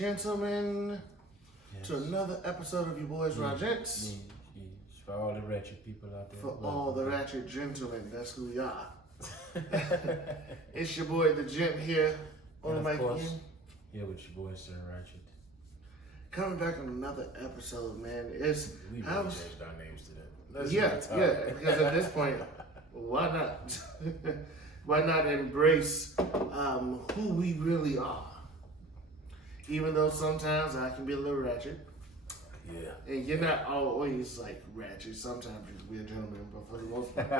gentlemen, to another episode of your boys RaGents. For all the ratchet people out there. For all the ratchet gentlemen, that's who we are. It's your boy the Gent here on the mic again. Here with your boy Sir Ratchet. Coming back on another episode, man. We really changed our names to that. Yeah, because at this point, why not? Why not embrace who we really are? Even though sometimes I can be a little ratchet. Yeah. And you're not always like ratchet. Sometimes you can be a gentleman, but for the most part.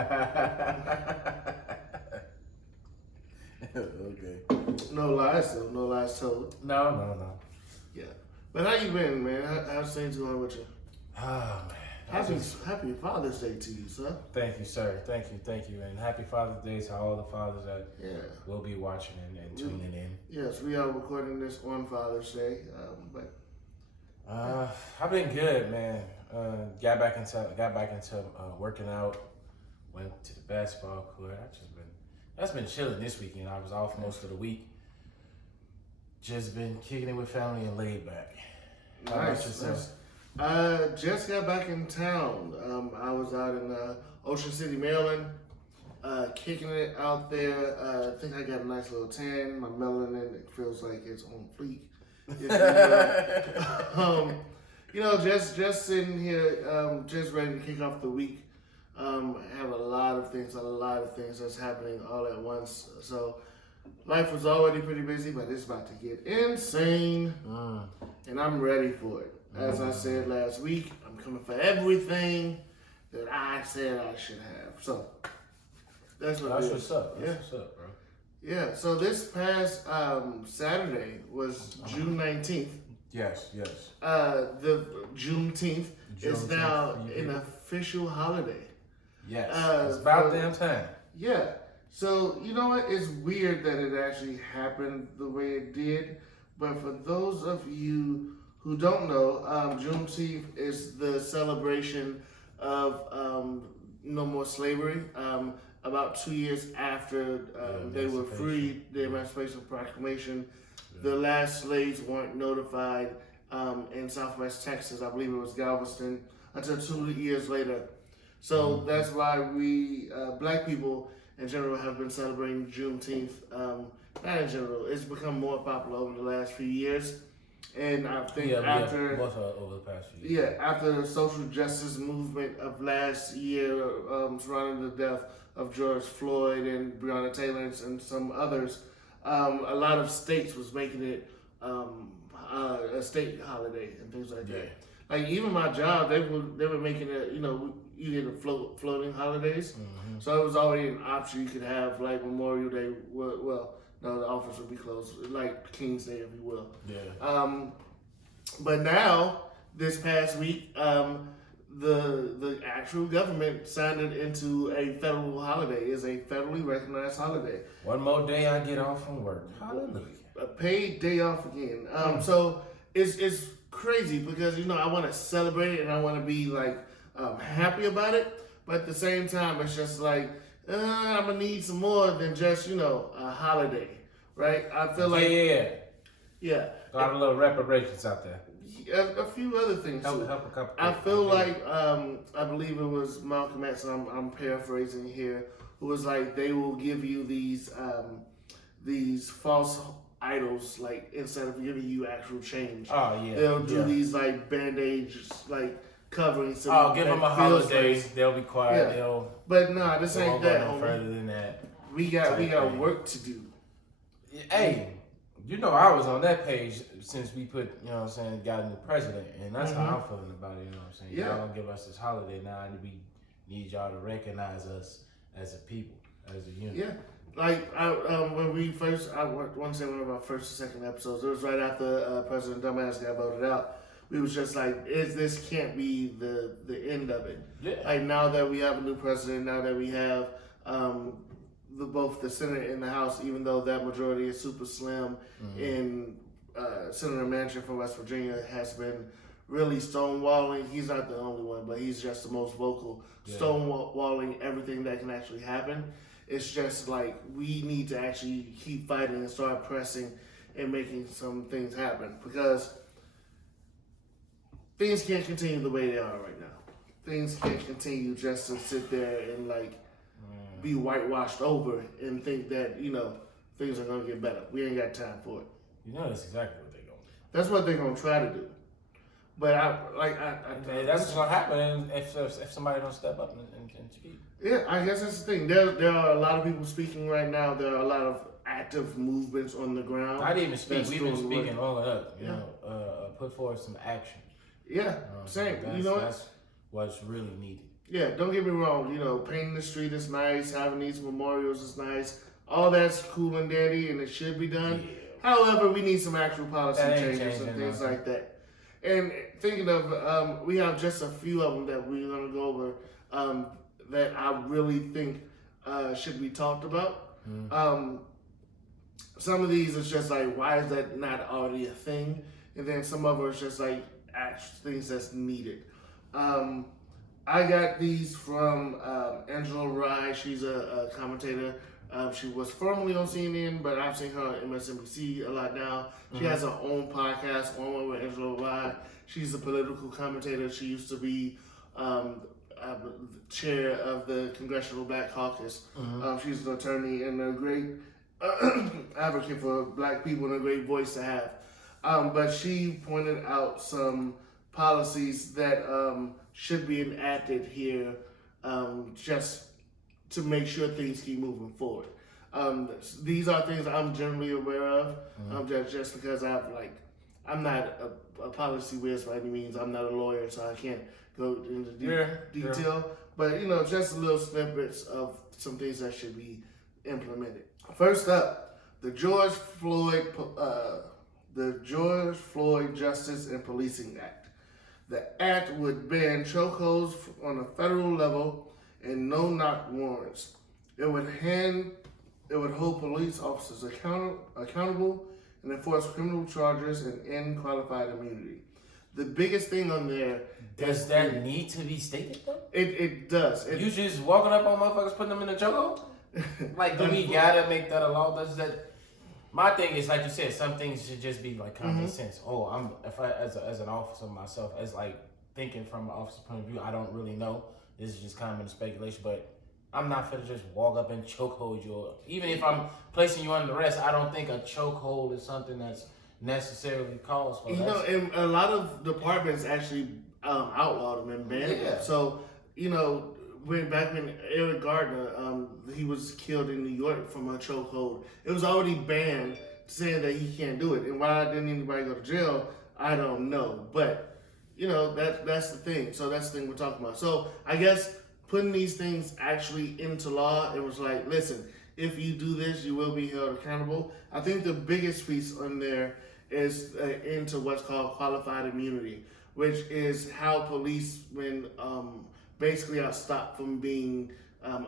Okay. No lies though, no lies told. No. Yeah. But how you been, man? How's things going with you? Oh, man. Happy Father's Day to you, sir. Thank you, sir. Thank you. And happy Father's Day to all the fathers that will be watching and tuning in. Yes, we are recording this on Father's Day. I've been good, man. Got back into working out. Went to the basketball court. That's been chilling this weekend. I was off most of the week. Just been kicking it with family and laid back. How about yourself? Just got back in town. I was out in Ocean City, Maryland, kicking it out there. I think I got a nice little tan. My melanin, it feels like it's on fleek. Just sitting here, just ready to kick off the week. I have a lot of things that's happening all at once. So life was already pretty busy, but it's about to get insane, and I'm ready for it. As I said last week, I'm coming for everything that I said I should have. So that's what's up. That's what's up, bro. Yeah. So this past Saturday was June 19th. Yes. The Juneteenth is now an official holiday. Yes. It's about damn time. Yeah. So you know what? It's weird that it actually happened the way it did. But for those of you who don't know, Juneteenth is the celebration of no more slavery. About 2 years after they were freed, the Emancipation Proclamation, the last slaves weren't notified in Southwest Texas. I believe it was Galveston until 2 years later. So that's why we black people in general have been celebrating Juneteenth. Not in general, it's become more popular over the last few years. And I think after over the past few years. After the social justice movement of last year surrounding the death of George Floyd and Breonna Taylor and some others, a lot of states was making it a state holiday and things like that. Like even my job, they were making it. You get the floating holidays, so it was already an option. You could have like Memorial Day. Well, no, the office would be closed, like King's Day, if you will. Yeah. But now, this past week, the actual government signed it into a federal holiday. It's a federally recognized holiday. One more day I get off from work. Hallelujah. A paid day off again. So it's crazy because I want to celebrate it and I want to be like happy about it, but at the same time, it's just like. I'm gonna need some more than just a holiday, right? I feel like yeah. Got a little reparations out there. A few other things. Help a couple. I feel like I believe it was Malcolm X. I'm paraphrasing here. Who was like they will give you these false idols like instead of giving you actual change. Oh yeah. They'll do these like band-aids like. Covering some. Oh, give them a holiday. They'll be quiet. Yeah. But nah, this ain't that. No further than that. We got work to do. Hey, I was on that page since we put, got a new president, and that's how I'm feeling about it. You know what I'm saying? Yeah. Y'all gonna give us this holiday now, and we need y'all to recognize us as a people, as a unit. Yeah. Like when we first, I want to say one of our first or second episodes. It was right after President Dumbass got voted out. We was just like, this can't be the end of it. Yeah. Like now that we have a new president, now that we have both the Senate and the House, even though that majority is super slim, and Senator Manchin from West Virginia has been really stonewalling. He's not the only one, but he's just the most vocal, stonewalling everything that can actually happen. It's just like we need to actually keep fighting and start pressing and making some things happen, because things can't continue the way they are right now. Things can't continue just to sit there and like be whitewashed over and think that things are gonna get better. We ain't got time for it. You know that's exactly what they're going to do. That's what they're gonna try to do. But that's what's gonna happen if somebody don't step up and speak. Yeah, I guess that's the thing. There are a lot of people speaking right now. There are a lot of active movements on the ground. Not even speak. We've been speaking long enough. Put forward some action. Yeah, same. That's what's really needed. Yeah, don't get me wrong. Painting the street is nice. Having these memorials is nice. All that's cool and dandy, and it should be done. Yeah. However, we need some actual policy changes and things like that. And thinking of, we have just a few of them that we're going to go over that I really think should be talked about. Some of these is just like, why is that not already a thing? And then some of them is just like things that's needed. I got these from Angela Rye. She's a commentator. She was formerly on CNN, but I've seen her on MSNBC a lot now. She has her own podcast, on with Angela Rye. She's a political commentator. She used to be chair of the Congressional Black Caucus. She's an attorney and a great advocate for Black people and a great voice to have. But she pointed out some policies that should be enacted here just to make sure things keep moving forward. These are things I'm generally aware of, just because I'm not a policy whiz by any means. I'm not a lawyer, so I can't go into detail. But just little snippets of some things that should be implemented. First up, the George Floyd Justice and Policing Act. The act would ban chokeholds on a federal level and no-knock warrants. It would hold police officers accountable and enforce criminal charges and end qualified immunity. The biggest thing on there does that need to be stated though? It does. You just walking up on motherfuckers putting them in a chokehold? Like, do we gotta make that a law? Does that? My thing is, like you said, some things should just be like common sense. Oh, as an officer myself, as like thinking from an officer's point of view, I don't really know. This is just common speculation, but I'm not gonna just walk up and chokehold you. Even if I'm placing you under arrest, I don't think a chokehold is something that's necessarily calls for. And a lot of departments actually outlawed them and banned them. So, back when Eric Gardner, he was killed in New York from a chokehold, it was already banned, saying that he can't do it. And why didn't anybody go to jail, I don't know. But, that's the thing. So that's the thing we're talking about. So I guess putting these things actually into law, it was like, listen, if you do this, you will be held accountable. I think the biggest piece on there is into what's called qualified immunity, which is how police, when basically are stopped from being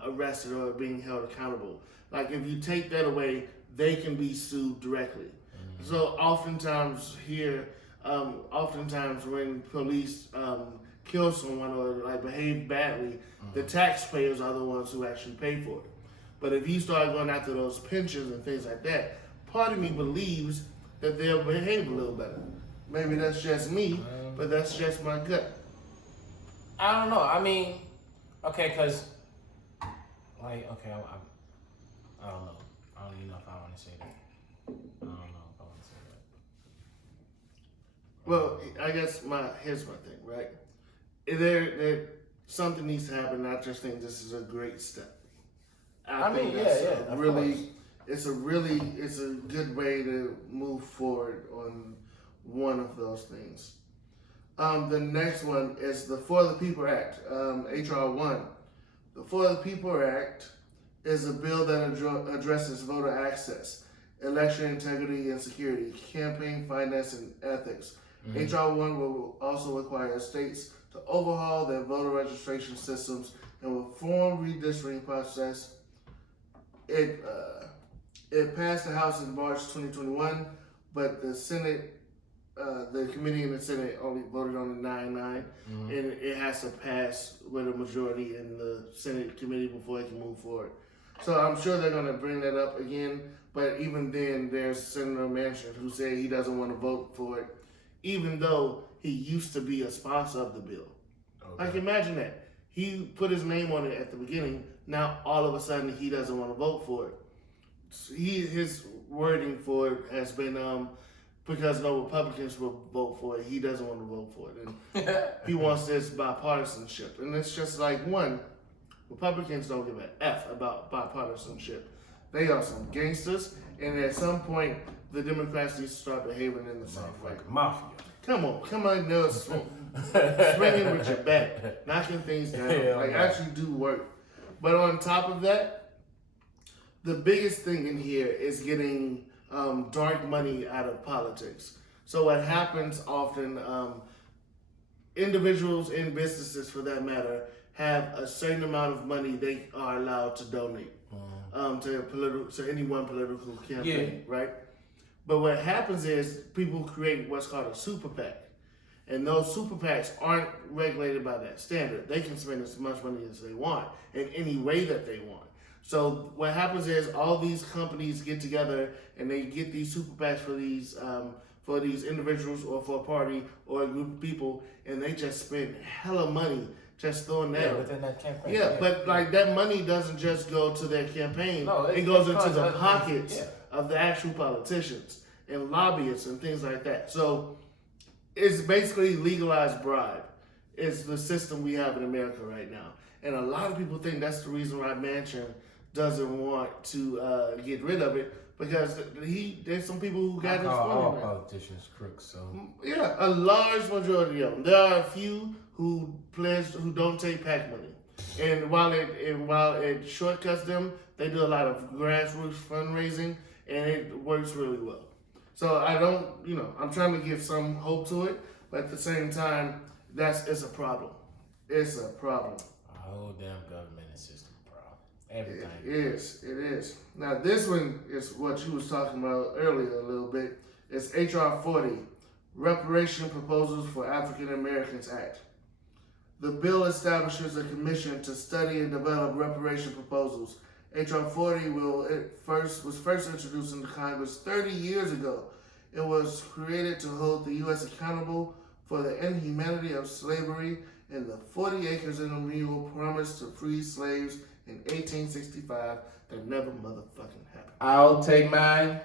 arrested or being held accountable. Like, if you take that away, they can be sued directly. So oftentimes when police kill someone or behave badly, the taxpayers are the ones who actually pay for it. But if you start going after those pensions and things like that, part of me believes that they'll behave a little better. Maybe that's just me, but that's just my gut. I don't know. I mean, okay, because, I don't know. I don't even know if I want to say that. I don't know if I want to say that. Well, I guess here's my thing, right? Something needs to happen. I just think this is a great step. It's a good way to move forward on one of those things. The next one is the For the People Act, H.R. 1. The For the People Act is a bill that addresses voter access, election integrity and security, campaign finance and ethics. H.R. 1 will also require states to overhaul their voter registration systems and reform redistricting process. It passed the House in March 2021, but the Senate, the committee in the Senate only voted on it 9-9, and it has to pass with a majority in the Senate committee before it can move forward. So I'm sure they're going to bring that up again. But even then, there's Senator Manchin who said he doesn't want to vote for it, even though he used to be a sponsor of the bill. Okay. Like, imagine that. He put his name on it at the beginning. Now, all of a sudden, he doesn't want to vote for it. His wording for it has been because no Republicans will vote for it. He doesn't want to vote for it. And he wants this bipartisanship. And it's just like, one, Republicans don't give an F about bipartisanship. They are some gangsters. And at some point, the Democrats need to start behaving in the same way. Mafia. Come on, no, swinging with your bat, knocking things down, actually do work. But on top of that, the biggest thing in here is getting dark money out of politics. So what happens often, individuals and businesses, for that matter, have a certain amount of money they are allowed to donate to any one political campaign, right? But what happens is people create what's called a super PAC. And those super PACs aren't regulated by that standard. They can spend as much money as they want in any way that they want. So what happens is all these companies get together and they get these super PACs for these individuals or for a party or a group of people, and they just spend hella money just throwing that. Within that campaign. Yeah, but like that money doesn't just go to their campaign. No, it goes into the pockets of the actual politicians and lobbyists and things like that. So it's basically legalized bribe. It's the system we have in America right now. And a lot of people think that's the reason why Manchin doesn't want to get rid of it, because there's some people who got his money. All politicians crooks, so yeah, a large majority of them. There are a few who don't take PAC money, and while it shortcuts them, they do a lot of grassroots fundraising, and it works really well. So I'm trying to give some hope to it, but at the same time, it's a problem. It's a problem. A whole damn government and system problem. Everything. It is. Now this one is what you was talking about earlier a little bit. It's HR 40, Reparation Proposals for African Americans Act. The bill establishes a commission to study and develop reparation proposals. HR 40 was first introduced into Congress 30 years ago. It was created to hold the U.S. accountable for the inhumanity of slavery and the 40 acres and a mule promised to free slaves in 1865 that never motherfucking happened. I'll take mine.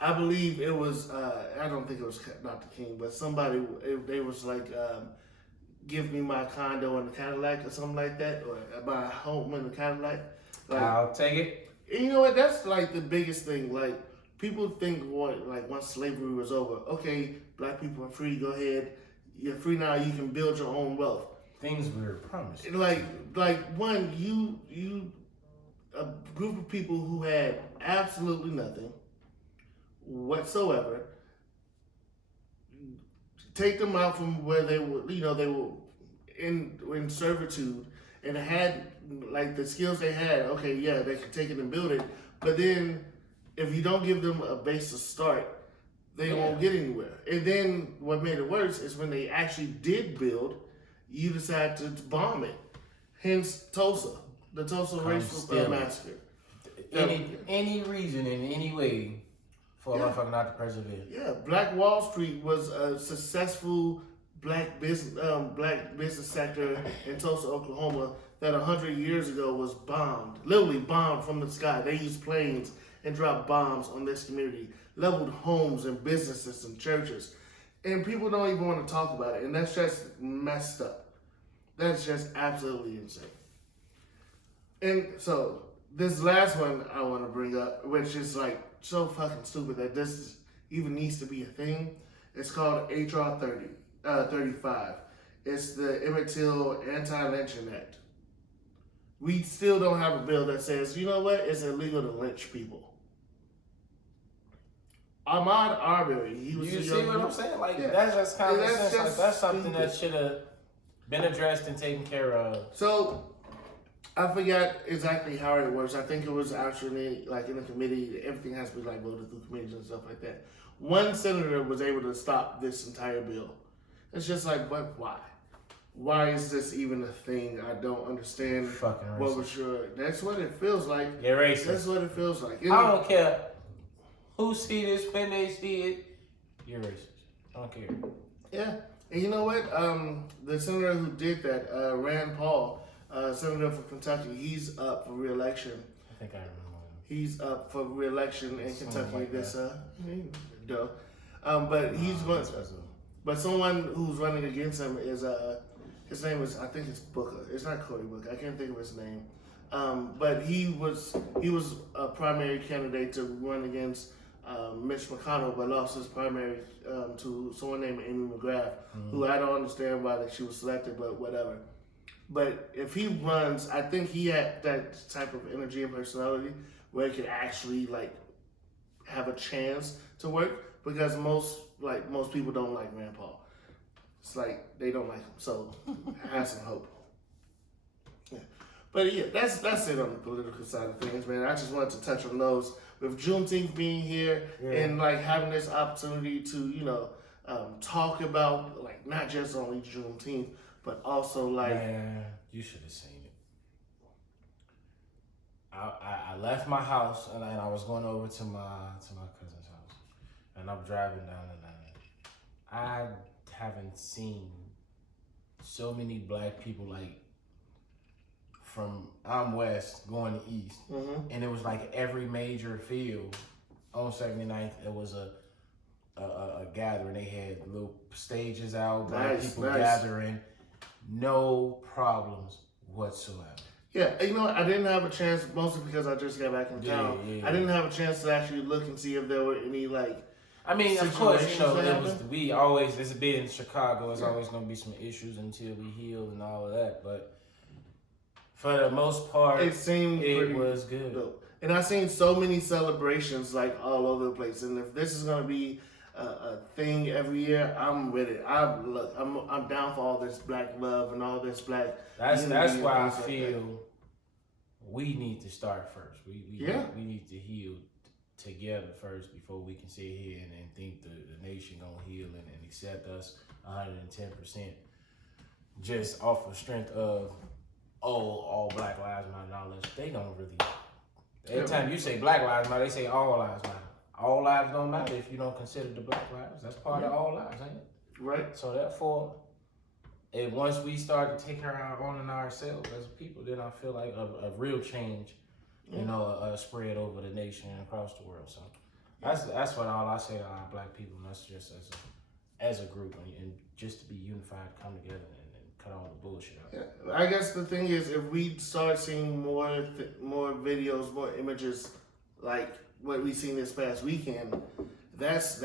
I believe it was, I don't think it was Dr. King, but somebody, they was like, give me my condo in the Cadillac or something like that, or buy a home in the Cadillac. Like, I'll take it. And you know what? That's like the biggest thing. Like, people think once slavery was over, okay, black people are free, go ahead. You're free now, you can build your own wealth. Things we were promised. A group of people who had absolutely nothing whatsoever, take them out from where they were, they were in servitude and had like the skills they had. Okay, yeah, they could take it and build it, but then if you don't give them a base to start, they won't get anywhere. And then what made it worse is when they actually did build, you decide to bomb it. Hence Tulsa, the Tulsa racial massacre. Any reason in any way for a motherfucker not to persevere. Yeah, Black Wall Street was a successful black business sector in Tulsa, Oklahoma that 100 years ago was bombed, literally bombed from the sky. They used planes and dropped bombs on this community, leveled homes and businesses and churches. And people don't even want to talk about it. And that's just messed up. That's just absolutely insane. And so this last one I want to bring up, which is like so fucking stupid that this even needs to be a thing. It's called HR 35. It's the Emmett Till Anti-Lynching Act. We still don't have a bill that says, you know what, it's illegal to lynch people. Ahmaud Arbery, he was you see what I'm saying? Like, that's just common sense. Like, that's something that should have been addressed and taken care of. So, I forgot exactly how it works. I think it was actually like in a committee. Everything has to be like voted through committees and stuff like that. One senator was able to stop this entire bill. It's just like, but why? why is this even a thing? I don't understand. Fucking racist. What was your? That's what it feels like. You're racist. That's what it feels like. I don't care who see this, when they see it. You're racist. I don't care. Yeah, and you know what? The senator who did that, Rand Paul, senator from Kentucky, he's up for re-election. I think I remember him. He's up for re-election in Someone Kentucky. like Duh. But he's going. That's But someone who's running against him is his name is, I think it's Booker. It's not Cory Booker. I can't think of his name. But he was a primary candidate to run against Mitch McConnell, but lost his primary to someone named Amy McGrath, who I don't understand why that she was selected, but whatever. But if he runs, I think he had that type of energy and personality where he could actually like have a chance to work, because most people don't like Rand Paul. It's like they don't like him, so have some hope. Yeah. But yeah, that's it on the political side of things, man. I just wanted to touch on those with Juneteenth being here and like having this opportunity to talk about like not just only Juneteenth, but also like man, you should have seen it. I left my house and I was going over to my cousin's house, and I'm driving down the line. I haven't seen so many black people like from I'm west going to east, and it was like every major field on 79th. It was a gathering. They had little stages out, black people gathering, no problems whatsoever. Yeah, you know what? I didn't have a chance, mostly because I just got back in town. Yeah. I didn't have a chance to actually look and see if there were any like. I mean, of course, situations it's been in Chicago. It's always going to be some issues until we heal and all of that. But for the most part, it was good. Dope. And I've seen so many celebrations like all over the place. And if this is going to be a thing every year, I'm with it. I'm down for all this black love and all this black. That's why I feel we need to start first. We need to heal together first before we can sit here and think the nation gonna heal and accept us 110% just off of strength of all black lives matter and all that. They don't really. Every time you say black lives matter, they say all lives matter. All lives don't matter if you don't consider the black lives. That's part of all lives, ain't it? Right. So therefore, and once we start to take care of on ourselves as people, then I feel like a real change, spread over the nation and across the world. So that's what all I say to our black people, and that's just as a group, and just to be unified, come together and cut all the bullshit out. Yeah. I guess the thing is, if we start seeing more videos, more images like what we seen this past weekend, that's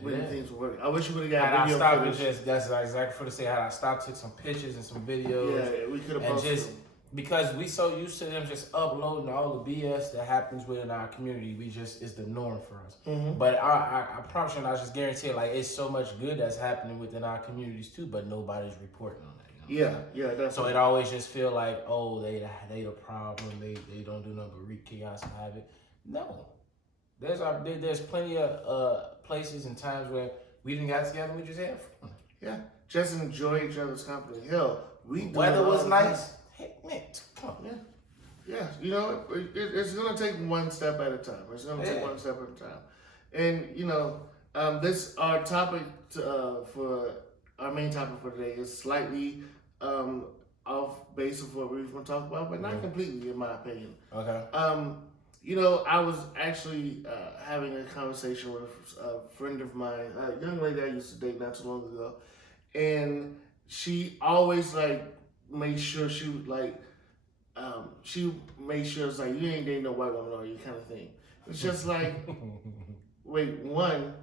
when things were working. I wish we would have got video footage. That's exactly for to say. Had I stopped, took some pictures and some videos. Yeah, we could have posted them. Because we so used to them just uploading all the BS that happens within our community, it's the norm for us. But I promise you, I just guarantee it, like it's so much good that's happening within our communities too, but nobody's reporting on that. You know Yeah, definitely. So it always just feel like, oh, they the problem. They don't do nothing but wreak chaos and have it. No, there's plenty of places and times where we didn't got together and we just had fun. Yeah, just enjoy each other's company. Hell, weather was nice. Heck, man, come on. Yeah. You know, it's gonna take one step at a time. It's gonna take one step at a time. And this our topic for our main topic for today is slightly off base of what we were going to talk about, but not completely, in my opinion. Okay. I was actually having a conversation with a friend of mine, a young lady I used to date not too long ago, and she always made sure it's like, you ain't dating no white woman, are you, kind of thing. It's just like, wait, one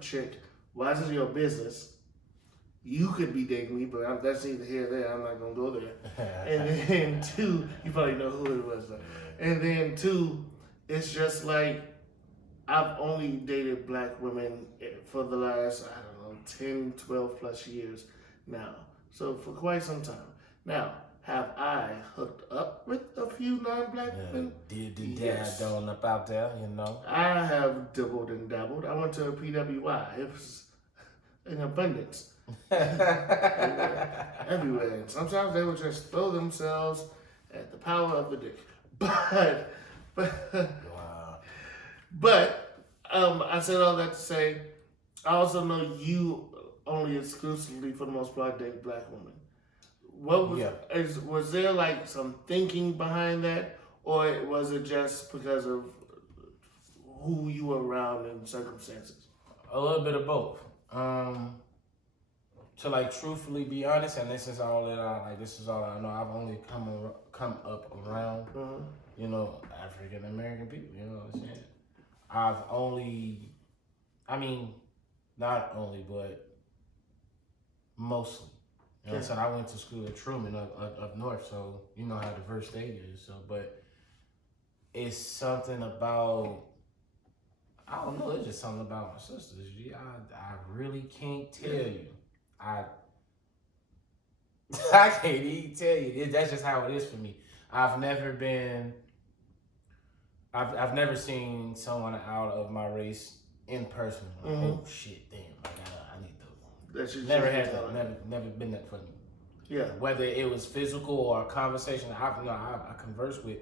chick, why is it your business? You could be dating me, but that's neither here nor there. I'm not gonna go there. And then two, you probably know who it was though. And then two, it's just like, I've only dated black women for the last, 10, 12 plus years now. So for quite some time. Now, have I hooked up with a few non-black women? Yes. Up out there, I have dabbled and dabbled. I went to a PWI. It was in abundance. Everywhere. And sometimes they would just throw themselves at the power of the dick. But, Wow. but, I said all that to say, I also know you only exclusively, for the most part, date black women. What was there like some thinking behind that, or was it just because of who you were around and circumstances? A little bit of both. To like truthfully be honest, and this is all that I know. I've only come up around, you know, African American people. You know what I'm saying? Not only, but mostly. You know what I'm saying? I went to school at Truman up north, so you know how diverse state is. So, but it's something about, I don't know, it's just something about my sisters. I really can't tell you. I can't even tell you. That's just how it is for me. I've never seen someone out of my race in person. Like, oh shit, damn, I need to. Never had that. Never been that for me. Yeah. Whether it was physical or a conversation, I converse with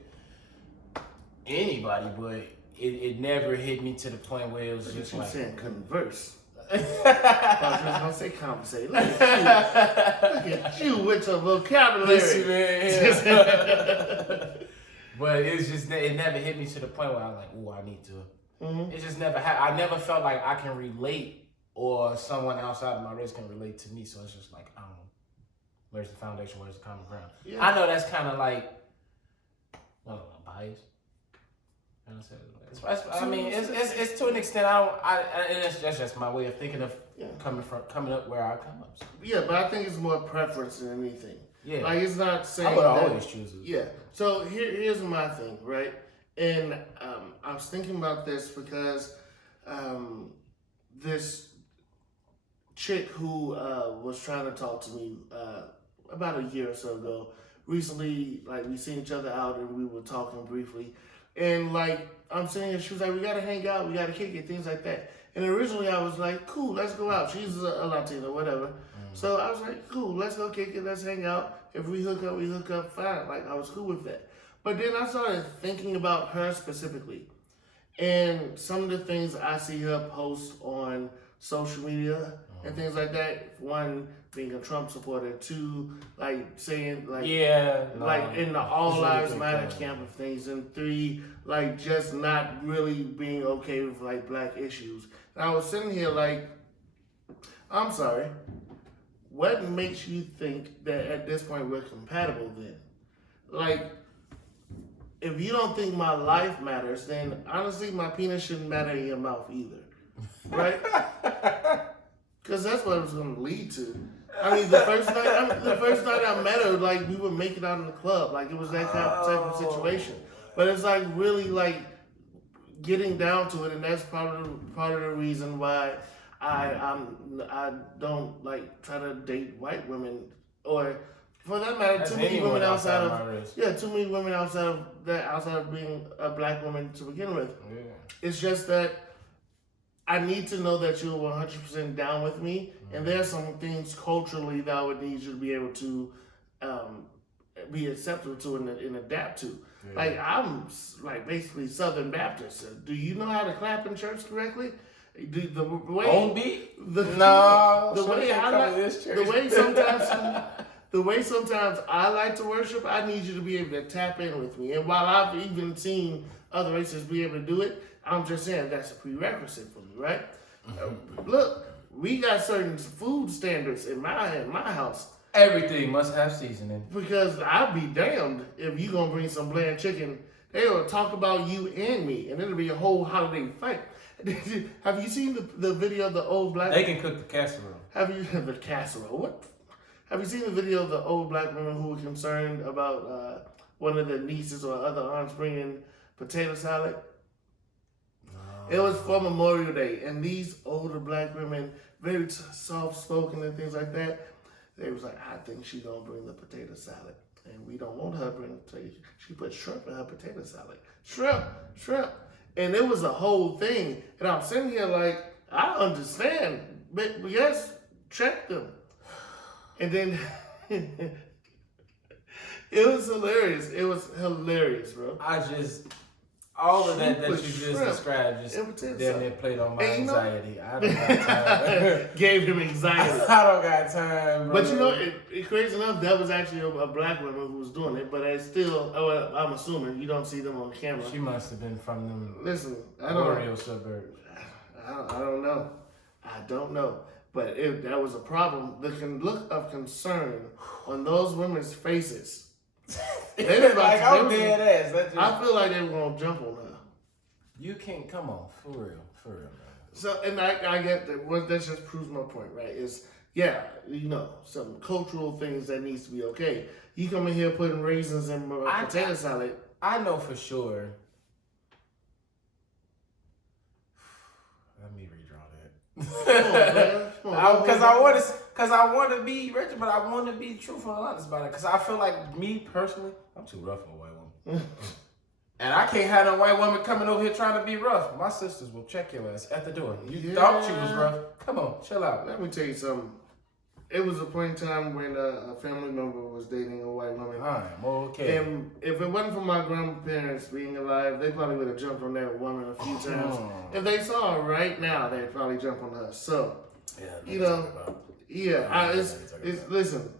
anybody, but it never hit me to the point where it was just like saying converse. I was just gonna say conversate. Look at you with your vocabulary. Listen, man. But it never hit me to the point where I was like, ooh, I need to. It just never I never felt like I can relate, or someone outside of my race can relate to me. So it's just like, I don't know. Where's the foundation? Where's the common ground? Yeah. I know that's kind of like, bias. It's to an extent. And that's just my way of thinking of coming up where I come up. So. Yeah, but I think it's more preference than anything. Yeah, like it's not saying I would always choose it. Yeah. So here's my thing, right? And I was thinking about this because this chick who was trying to talk to me about a year or so ago. Recently, like we seen each other out and we were talking briefly. And like I'm sitting here, she was like, we gotta hang out, we gotta kick it, things like that. And originally I was like, cool, let's go out. She's a Latina, whatever. So I was like, cool, let's go kick it, let's hang out. If we hook up, fine. Like I was cool with that. But then I started thinking about her specifically. And some of the things I see her post on social media and things like that. One, being a Trump supporter. Two, like saying like in the All Lives Matter camp of things. And three, like just not really being okay with like black issues. And I was sitting here like, I'm sorry, what makes you think that at this point we're compatible then? Like, if you don't think my life matters, then honestly my penis shouldn't matter in your mouth either. Right? Because that's what it was going to lead to. I mean, the first night I met her, like, we were making out in the club. Like, it was that type of situation. But it's, like, really, like, getting down to it, and that's part of the reason why I don't, like, try to date white women, or, for that matter, too many women outside of being a black woman to begin with. Yeah. It's just that I need to know that you're 100% down with me, and there's some things culturally that I would need you to be able to be acceptable to and adapt to. Yeah. Like, I'm like basically Southern Baptist. Do you know how to clap in church correctly? The way sometimes I like to worship, I need you to be able to tap in with me. And while I've even seen other races be able to do it, I'm just saying that's a prerequisite for me, right? Look, we got certain food standards in my house. Everything must have seasoning. Because I'll be damned if you gonna bring some bland chicken. They'll talk about you and me, and it'll be a whole holiday fight. Have you seen the video of the old black? They can cook the casserole. The casserole? What? Have you seen the video of the old black women who were concerned about one of their nieces or other aunts bringing potato salad? It was for Memorial Day, and these older black women, very soft-spoken and things like that, they was like, I think she's going to bring the potato salad, and we don't want her to bring the potato. She put shrimp in her potato salad. Shrimp. And it was a whole thing, and I'm sitting here like, I understand, but yes, check them. And then it was hilarious. It was hilarious, bro. All of that you Shrimp just with described just shrimp. damn near played on my And anxiety. I don't got time. Gave him anxiety. I don't got time, bro. But you know, crazy enough, that was actually a black woman who was doing it. But I still, I'm assuming you don't see them on camera. She must have been from them. Listen, I Oreo suburbs. I don't know. I don't know. But that was a problem. The look of concern on those women's faces. They was like, I'm dead ass. I feel like they were gonna jump on her. You can't, come on, for real, man. So, and I get that. Well, that just proves my point, right? Is yeah, you know, some cultural things that needs to be okay. You come in here putting raisins in potato salad. I know for sure. Let me redraw that. Because I want to be rich, but I want to be truthful and honest about it. Because I feel like me personally, I'm too rough for a white woman. And I can't have no white woman coming over here trying to be rough. My sisters will check your ass at the door. You thought she was rough. Come on, chill out. Let me tell you something. It was a point in time when a family member was dating a white woman. I'm okay. And if it wasn't for my grandparents being alive, they probably would have jumped on that woman a few times. If they saw her right now, they'd probably jump on her. So, you know, listen,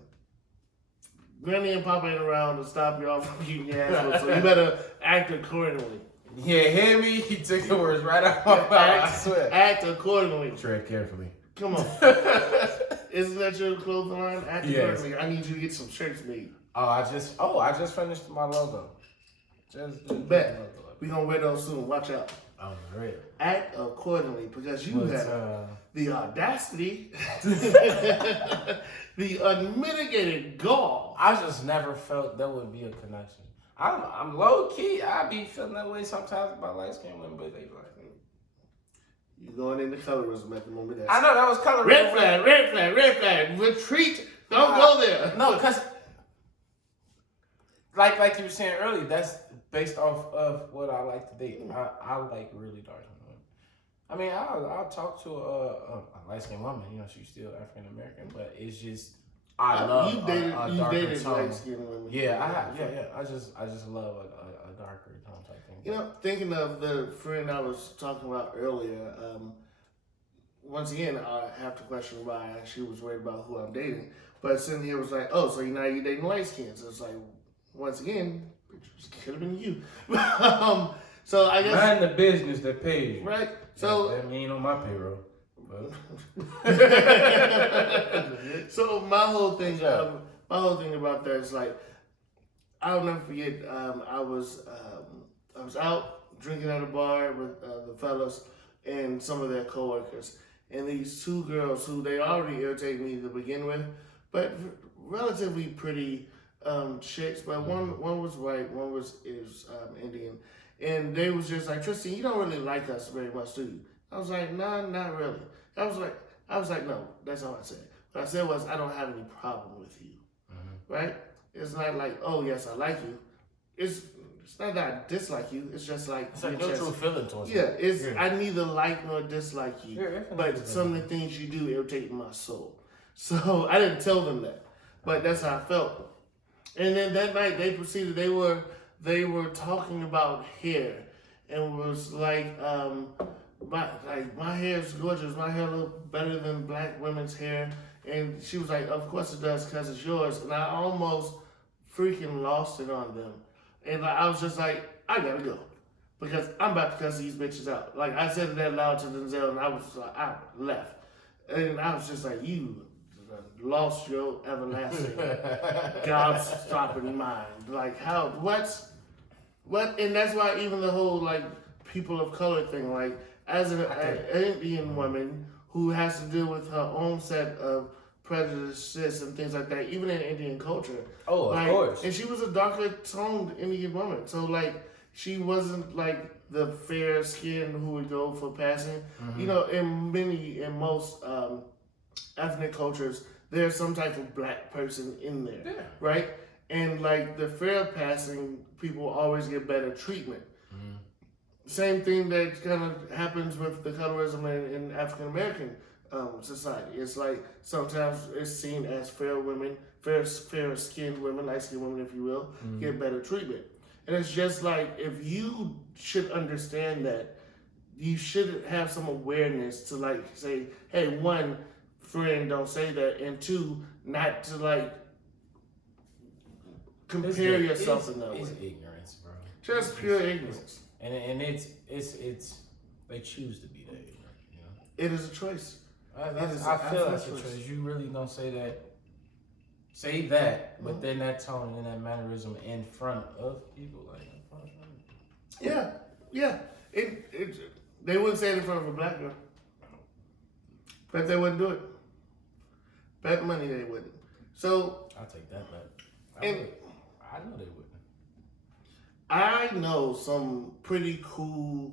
Granny and Papa ain't around to stop y'all from keeping your ass so you better act accordingly. Yeah, hear me? He took the words right out my mouth, I swear. Act accordingly. Tread carefully. Come on. Isn't that your clothing line? Act accordingly. I need you to get some shirts made. I just finished my logo. Bet. We're going to wear those soon. Watch out. Oh, real. Act accordingly because you have the audacity, the unmitigated gall. I just never felt there would be a connection. I'm low key. I be feeling that way sometimes about light skinned women, but they like. You're going into colorism at the moment. I know that was colorism. Red flag, red flag, red flag. Retreat. Don't go there. No, because like you were saying earlier, that's based off of what I like to date. I like really dark women. I mean, I'll talk to a light skinned woman. You know, she's still African American, but it's just I love you dated light skinned women. Yeah, I have. Yeah. I just love a darker tone type thing. You know, thinking of the friend I was talking about earlier. Once again, I have to question why she was worried about who I'm dating. But Cynthia was like, "Oh, so now you're dating light skins?" So it's like, once again, it could have been you. So I guess mind the business that pays you. Right. So that ain't on my payroll. So my whole thing about that is like, I'll never forget. I was out drinking at a bar with the fellas and some of their coworkers, and these two girls who they already irritated me to begin with, but relatively pretty chicks. But one was white, one was Indian, and they was just like, Tristan, you don't really like us very much, do you? I was like, nah, not really. I was like, no, that's all I said. What I said was, I don't have any problem with you, right? It's not like, oh yes, I like you. It's not that I dislike you. It's just like it's like neutral feeling towards you. Yeah, I neither like nor dislike you, but some of the things you do irritate my soul. So I didn't tell them that, but that's how I felt. And then that night they proceeded. They were talking about hair, and was like, my hair is gorgeous. My hair looks better than black women's hair. And she was like, of course it does, because it's yours. And I almost freaking lost it on them. And I was just like, I gotta go. Because I'm about to cuss these bitches out. Like, I said that loud to Denzel, and I left. And I was just like, you lost your everlasting God-stopping mind. Like, how, what? And that's why even the whole, like, people of color thing, like, as an Indian woman who has to deal with her own set of prejudices and things like that, even in Indian culture. Oh, like, of course. And she was a darker toned Indian woman. So, like, she wasn't, like, the fair skin who would go for passing. You know, in most ethnic cultures, there's some type of black person in there, right? And, like, the fair passing people always get better treatment. Same thing that kind of happens with the colorism in African American society. It's like sometimes it's seen as fair skinned women, light skinned women, if you will, get better treatment. And it's just like if you should understand that, you should have some awareness to like say, hey, one, friend, don't say that, and two, not to like compare yourself in that way. It's ignorance, bro. Just pure ignorance. And it's they choose to be that ignorant, you know. It is a choice. I feel that's a choice. You really don't say that. Say that, but then that tone and that mannerism in front of people, like in front of them. Yeah. They wouldn't say it in front of a black girl. Bet they wouldn't do it. Bet money they wouldn't. So I'll take that bet. I know they wouldn't. I know some pretty cool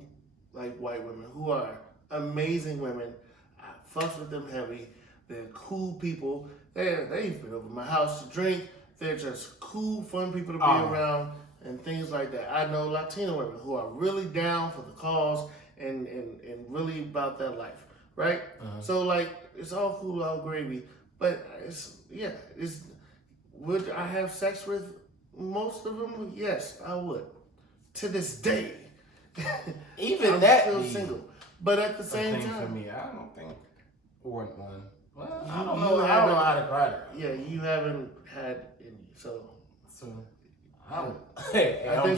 like white women who are amazing women. I fuss with them heavy. They're cool people. They've been over my house to drink. They're just cool, fun people to be around and things like that. I know Latino women who are really down for the cause and really about that life, right? So like it's all cool, all gravy, but would I have sex with most of them? Yes, I would. To this day, even I'm that still single, but at the same time, for me, I don't think one. Well, I don't know how to cry her. Yeah, you haven't had any, so. I'm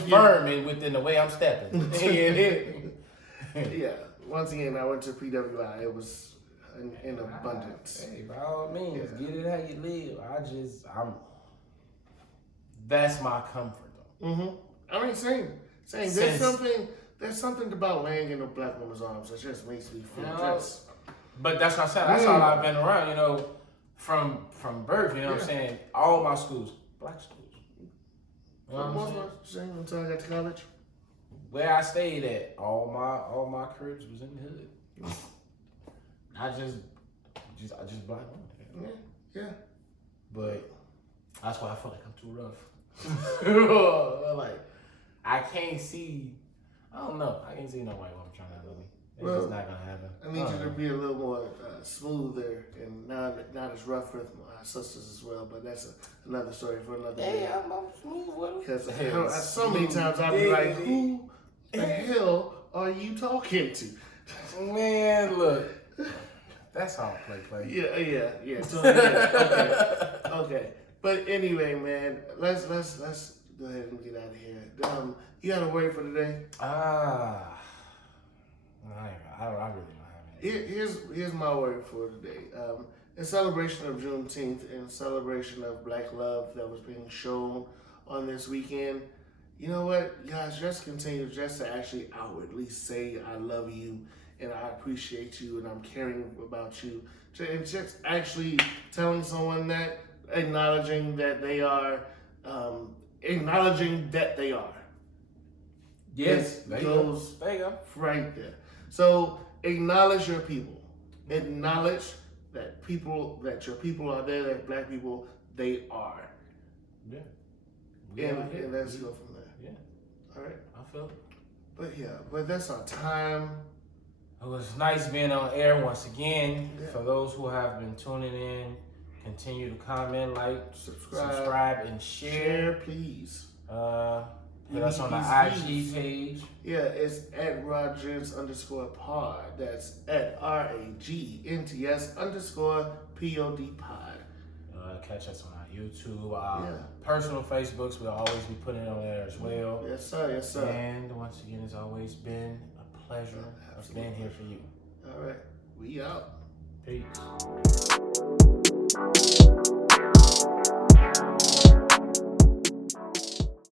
firm within the way I'm stepping. Yeah. Once again, I went to PWI. It was in abundance. Hey, by all means, get it how you live. That's my comfort though. I mean, same. There's something about laying in a black woman's arms that just makes me feel just. But that's what I'm saying. That's all I've been around, you know, from birth. You know what I'm saying? All my schools, black schools. You know what I'm saying? Until I got to college. Where I stayed at, all my cribs was in the hood. I just black women. Yeah. But that's why I feel like I'm too rough. Like I can't see. I don't know. I can't see no white woman trying to handle me. It's just not gonna happen. I need you to be a little more smoother and not as rough with my sisters as well. But that's another story for another day. I'm smooth with them. Because so many times I'll be like, who the hell are you talking to? Man, look. That's how I play. Yeah. Okay. But anyway, man, let's go ahead and get out of here. You got a word for today? I really don't have any. Here's my word for today. In celebration of Juneteenth, in celebration of Black love that was being shown on this weekend, you know what, guys, just continue just to actually outwardly say I love you and I appreciate you and I'm caring about you. And just actually telling someone that, acknowledging that they are. Yes, there you go. Right there. So acknowledge your people. Acknowledge that your people are there, that black people, they are. Yeah. And let's go from there. Yeah. All right. I feel it. But that's our time. It was nice being on air once again. Yeah. For those who have been tuning in, continue to comment, like, subscribe and share. Please. Hit us on the IG page. Yeah, it's at RaGents _pod. That's at RaGents _pod. Catch us on our YouTube, our personal Facebooks. We'll always be putting it on there as well. Yes, sir. And once again, it's always been a pleasure of being here for you. All right, we out. Peace.